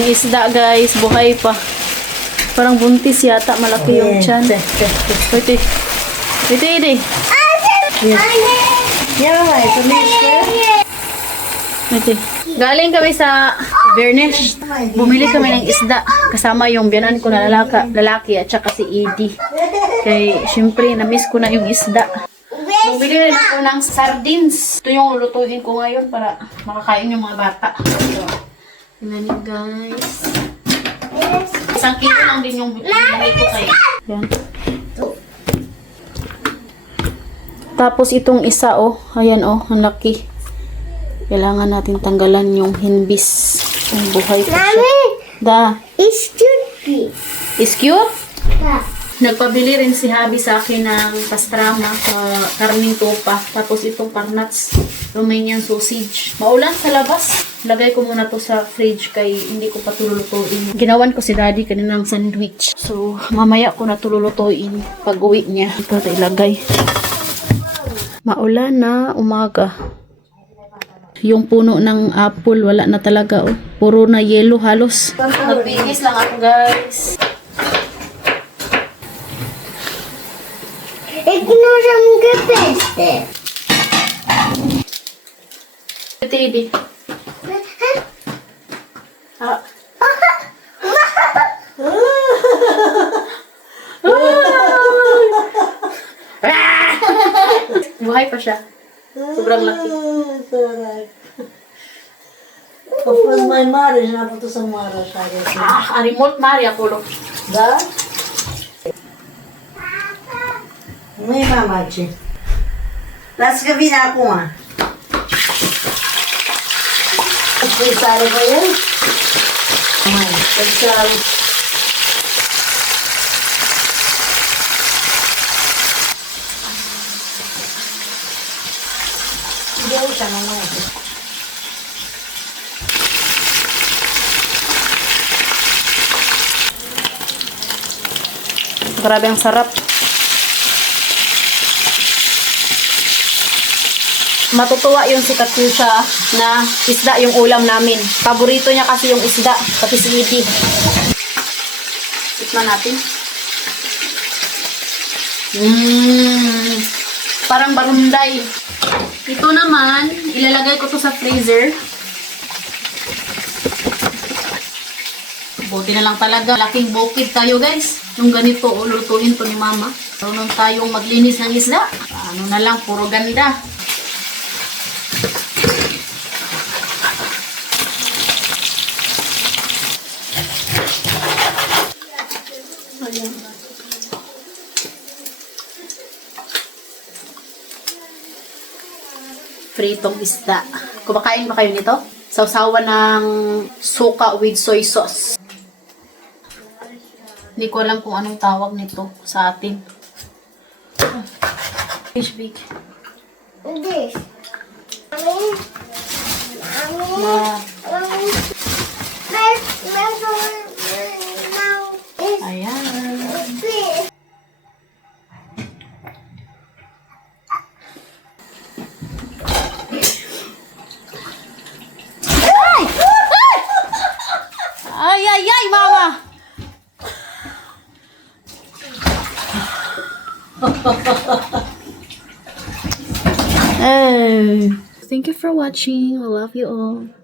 Yung isda guys, buhay pa. Parang buntis yata, malaki yung tiyan. Pwede. Pwede. Pwede. Galing kami sa Bernesh. Bumili kami ng isda. Kasama yung biyanan ko na lalaki at saka si Edie. Kaya syempre, na-miss ko na yung isda. Bumili rin ako ng sardines. Ito yung lutuin ko ngayon para makakain yung mga bata. So, tingnan niyo guys. Isang kilo lang din yung binili ko kayo. Yan. Tapos itong isa ayan ang laki. Kailangan natin tanggalan yung hinbis. Ang buhay pa siya. Da. It's cute. Is cute? Yeah. Nagpabili rin si Habi sa akin ng pastrama sa karning tupa. Tapos itong parnuts, Romanian sausage. Maulan sa labas. Lagay ko muna to sa fridge kay hindi ko pa tululutuin. Ginawan ko si Daddy kaninang sandwich. So, mamaya ko na tululutuin pag uwi niya. Ito na ilagay. Maulan na umaga. Yung puno ng apple, wala na talaga Puro na yellow halos. Magbigis lang ako guys. Ik możemy go peste. Baby. Buhay pa siya. Sobrang laki. Kapag may mari, napunta sa mara siya. Remote Mari ako. Da? May mamachi. Last gabi na ako Pagsaro ko yan. Pagsaro. Hindi ako siya naman. Grabe ang sarap. Matutuwa yung si Katusha na isda yung ulam namin. Paborito niya kasi yung isda, pati si Edie. Tikman natin. Parang barunday. Ito naman, ilalagay ko to sa freezer. Buti na lang talaga. Laking bukid tayo guys. Yung ganito, lutuin to ni Mama. Marunong tayong maglinis ng isda. Ano na lang, puro ganda. Ayan. Pritong isda. Kumakain ba kayo nito? Sausawan ng suka with soy sauce. Hindi ko alam kung anong tawag nito sa atin. Fish big. This. Ayan. Ay, Mama! Thank you for watching. I love you all.